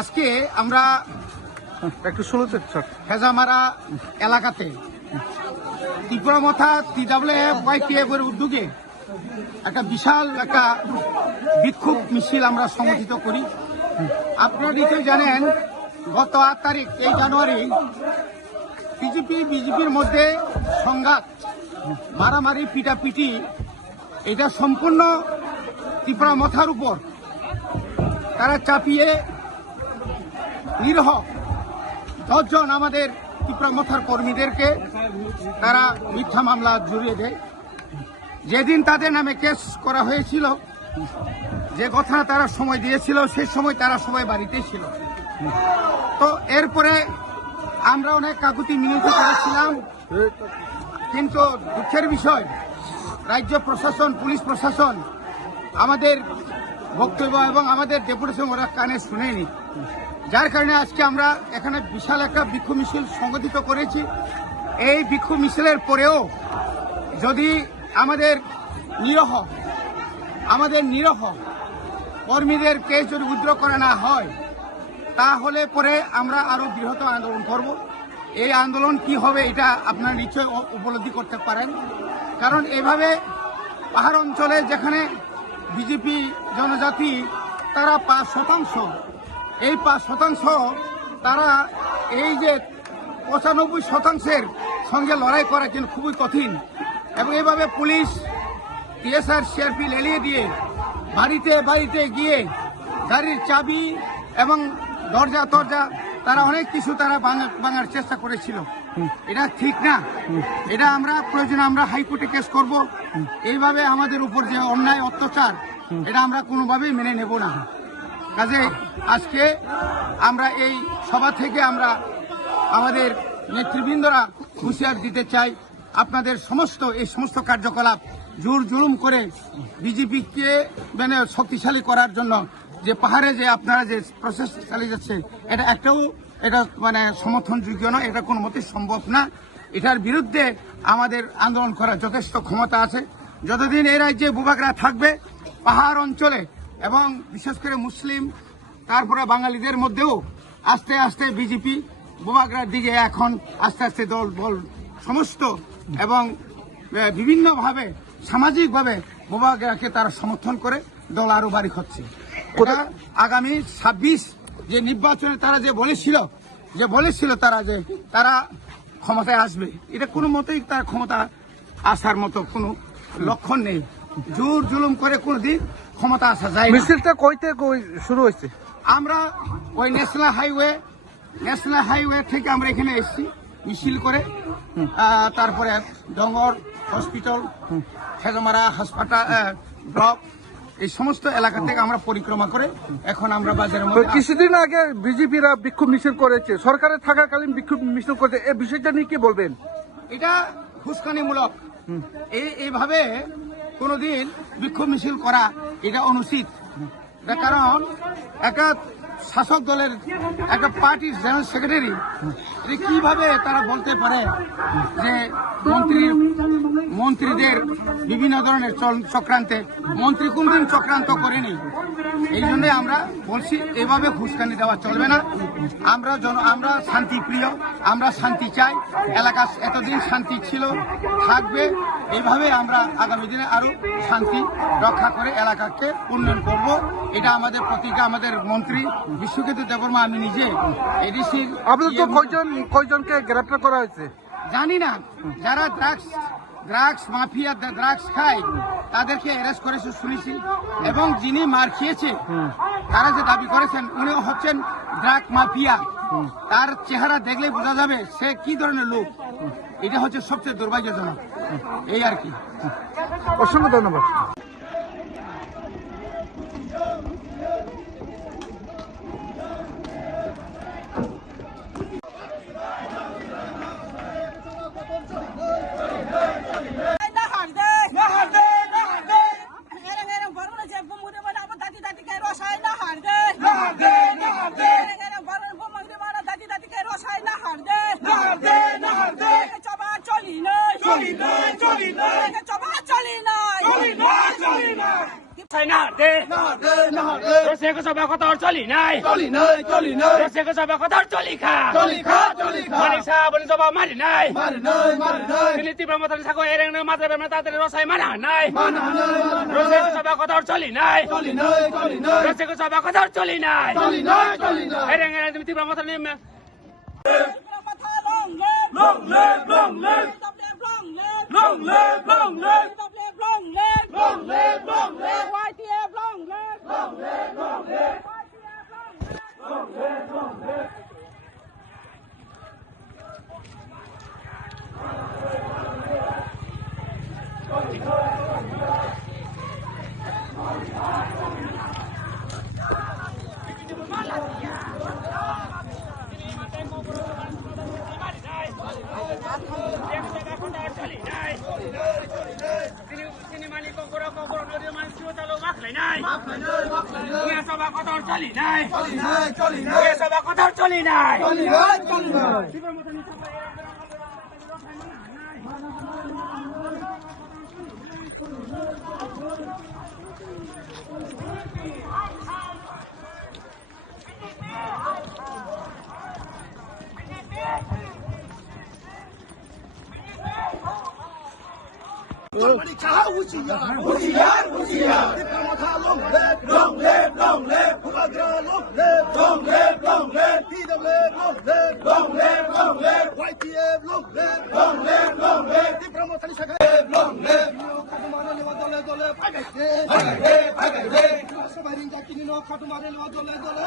আজকে আমরা একটু শুরুতে হেজামারা এলাকাতে ত্রিপুরামথা TAAF এর উদ্যোগে একটা বিশাল একটা বিক্ষোভ মিছিল আমরা সংগঠিত করি। আপনারা নিশ্চয়ই জানেন, গত 8 তারিখ 3 জানুয়ারি বিজেপির মধ্যে সংঘাত, মারামারি, পিটাপিটি, এটা সম্পূর্ণ ত্রিপুরামথার উপর তারা চাপিয়ে নিরীহ 10 জন আমাদের ত্রিপুরামথার কর্মীদেরকে তারা মিথ্যা মামলা জড়িয়ে দেয়। যেদিন তাদের নামে কেস করা হয়েছিল, যে কথা তারা সময় দিয়েছিল, সেই সময় তারা সবাই বাড়িতেই ছিল। তো এরপরে আমরা অনেক কাকুতি মিনতি করেছিলাম, কিন্তু দুঃখের বিষয় রাজ্য প্রশাসন, পুলিশ প্রশাসন আমাদের বক্তব্য এবং আমাদের ডেপুটেশন ওরা কানে শুনেনি। যার কারণে আজকে আমরা এখানে বিশাল একটা বিক্ষোভ মিছিল সংগঠিত করেছি। এই বিক্ষোভ মিছিলের পরেও যদি আমাদের নিরীহ কর্মীদের কেস যদি উইথড্র করা না হয়, তাহলে পরে আমরা আরো বৃহত্তর আন্দোলন করব। এই আন্দোলন কি হবে এটা আপনারা নিশ্চয়ই উপলব্ধি করতে পারেন, কারণ এভাবে পাহাড় অঞ্চলে যেখানে বিজেপি জনজাতি তারা 5%, এই 5% তারা এই যে 95%-এর সঙ্গে লড়াই করা কিন্তু খুবই কঠিন। এবং এইভাবে পুলিশ, TSR, CRP লেলিয়ে দিয়ে বাড়িতে বাড়িতে গিয়ে গাড়ির চাবি এবং দরজা তারা অনেক কিছু তারা ভাঙার চেষ্টা করেছিল। এটা ঠিক না, এটা আমরা প্রয়োজনে আমরা হাইকোর্টে কেস করব। এইভাবে আমাদের উপর যে অন্যায় অত্যাচার, এটা আমরা কোনোভাবেই মেনে নেব না। কাজে আজকে আমরা এই সভা থেকে আমরা আমাদের নেতৃবৃন্দরা হুঁশিয়ার দিতে চাই, আপনাদের এই সমস্ত কার্যকলাপ জোর জুলুম করে বিজেপিকে শক্তিশালী করার জন্য যে পাহাড়ে যে আপনারা যে প্রসেস চালিয়ে যাচ্ছেন, এটা সমর্থনযোগ্য নয়, এটা কোনো মতেই সম্ভব না। এটার বিরুদ্ধে আমাদের আন্দোলন করার যথেষ্ট ক্ষমতা আছে। যতদিন এই রাজ্যে বুবাকরা থাকবে, পাহাড় অঞ্চলে এবং বিশেষ করে মুসলিম তারপরে বাঙালিদের মধ্যেও আস্তে আস্তে বিজেপি বুবাকরার দিকে এখন আস্তে আস্তে দল সমস্ত এবং বিভিন্নভাবে সামাজিকভাবে বুবাকরাকে তারা সমর্থন করে দল আরো বাড়ি হচ্ছে। আগামী 26 যে নির্বাচনে তারা যে বলেছিল তারা যে তারা ক্ষমতায় আসবে, এটা কোনো মতেই তার ক্ষমতা আসার মতো কোনো লক্ষণ নেই। জোর জুলুম করে কোনোদিন ক্ষমতা আসা যায় না। মিছিলটা কইতে শুরু হয়েছে, আমরা ওই ন্যাশনাল হাইওয়ে থেকে আমরা এখানে এসেছি মিছিল করে। তারপরে ডঙ্গর হসপিটাল, হেজামারা হাসপাতাল, ব্লক, এই সমস্ত এলাকা থেকে আমরা পরিক্রমা করে এখন আমরা বাজারের মধ্যে। কিছুদিন আগে বিজেপিরা বিক্ষোভ মিছিল করেছে, সরকারে থাকাকালীন বিক্ষোভ মিছিল করেছে, এই বিষয়টা নিয়ে কি বলবেন? এটা হুস্কানিমূলক। এইভাবে কোনোদিন বিক্ষোভ মিছিল করা এটা অনুচিত। কারণ একটা শাসক দলের একটা পার্টির জেনারেল সেক্রেটারি কিভাবে তারা বলতে পারে যে মন্ত্রীদের বিভিন্ন ধরনের চক্রান্তে, মন্ত্রী কোনদিন চক্রান্ত করেনি। এই জন্যই আমরা বলছি এভাবে হুঁশকানি দেওয়া চলবে না। আমরা শান্তিপ্রিয়, আমরা শান্তি চাই। এলাকা এতদিন শান্তি ছিল, থাকবে। এইভাবে আমরা আগামী দিনে আরো শান্তি রক্ষা করে এলাকাকে উন্নয়ন করব। এটা আমাদের প্রতিজ্ঞা। আমাদের মন্ত্রী বিশ্বজিৎ দেববর্মা, আমি নিজে এডিসির। আপনাদের তো কয়জনকে গ্রেপ্তার করা হয়েছে জানি না। যারা ড্রাগস মাফিয়া, ড্রাগস খায়, তাদেরকে অ্যারেস্ট করেছে শুনেছি। এবং যিনি মার খেয়েছে, তারা যে দাবি করেছেন উনি হচ্ছেন ড্রাগ মাফিয়া। তার চেহারা দেখলেই বোঝা যাবে সে কি ধরনের লোক। এটা হচ্ছে সবচেয়ে দুর্ভাগ্যজনক। এই আর কি। অসংখ্য ধন্যবাদ। Say not, রসেক সভা কথা চলি নাই রসেক সভা কথা চলি খা মানিসা বনি সভা মারি নাই তিনি তীব্র মতন থাকো এরেং মাত্রা বেমনা তাদের রসাই মানা নাই রসেক সভা কথা চলি নাই রসেক সভা কথা চলি নাই এরেং তুমি তীব্র মতন Long live, long live. Long live, long live. Long live, long live. YTF, long live. Long live, long live. YTF, long live. Long live, long live. তিনি মালিক কঙ্কর কঙ্কর নদীর মানুষ চালো মাখলাই নাই সভা কথা চলি নাই সভা কথা চলি নাই খাটু মারে দলে দলে